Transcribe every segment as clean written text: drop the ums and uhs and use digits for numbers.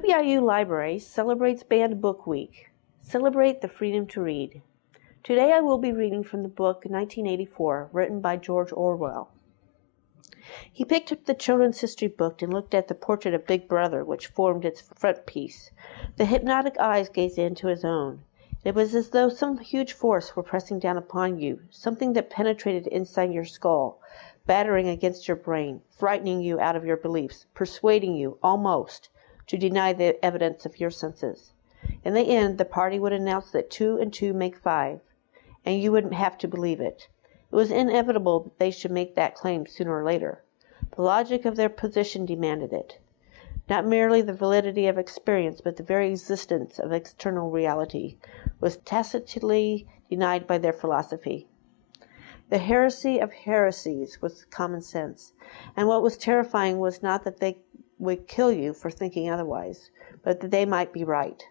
WIU Library celebrates Banned Book Week. Celebrate the freedom to read. Today I will be reading from the book 1984, written by George Orwell. He picked up the children's history book and looked at the portrait of Big Brother, which formed its frontispiece. The hypnotic eyes gazed into his own. It was as though some huge force were pressing down upon you, something that penetrated inside your skull, battering against your brain, frightening you out of your beliefs, persuading you, almost, to deny the evidence of your senses. In the end, the party would announce that 2 and 2 make 5, and you would have to believe it. It was inevitable that they should make that claim sooner or later. The logic of their position demanded it. Not merely the validity of experience, but the very existence of external reality was tacitly denied by their philosophy. The heresy of heresies was common sense, and what was terrifying was not that they would kill you for thinking otherwise, but that they might be right.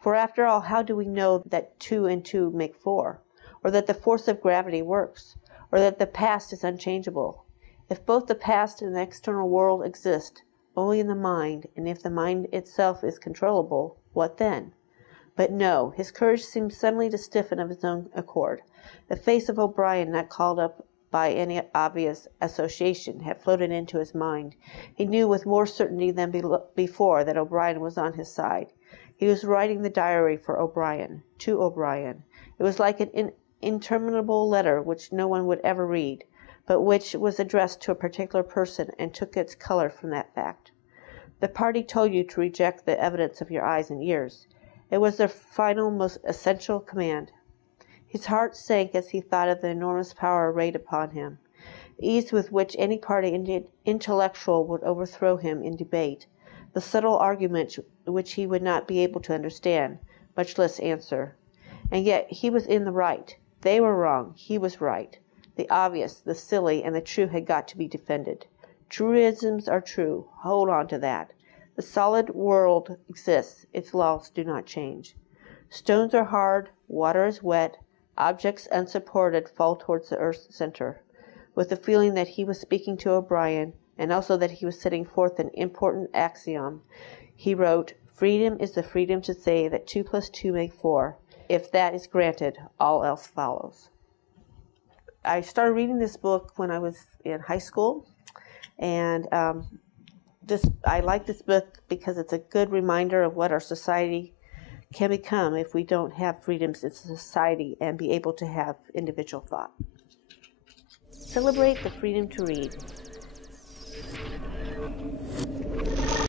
For after all, how do we know that 2 and 2 make 4, or that the force of gravity works, or that the past is unchangeable? If both the past and the external world exist only in the mind, and if the mind itself is controllable, what then? But no, his courage seemed suddenly to stiffen of its own accord. The face of O'Brien, not called up by any obvious association, had floated into his mind. He knew with more certainty than before that O'Brien was on his side. He was writing the diary for O'Brien, to O'Brien. It was like an interminable letter which no one would ever read, but which was addressed to a particular person and took its color from that fact. The party told you to reject the evidence of your eyes and ears. It was their final, most essential command. His heart sank as he thought of the enormous power arrayed upon him, the ease with which any party intellectual would overthrow him in debate, the subtle argument which he would not be able to understand, much less answer. And yet he was in the right. They were wrong. He was right. The obvious, the silly, and the true had got to be defended. Truisms are true. Hold on to that. The solid world exists. Its laws do not change. Stones are hard. Water is wet. Objects unsupported fall towards the earth's center. With the feeling that he was speaking to O'Brien, and also that he was setting forth an important axiom, he wrote, "Freedom is the freedom to say that 2 + 2 make 4. If that is granted, all else follows." I started reading this book when I was in high school, and I like this book because it's a good reminder of what our society can become if we don't have freedoms in society and be able to have individual thought. Celebrate the freedom to read.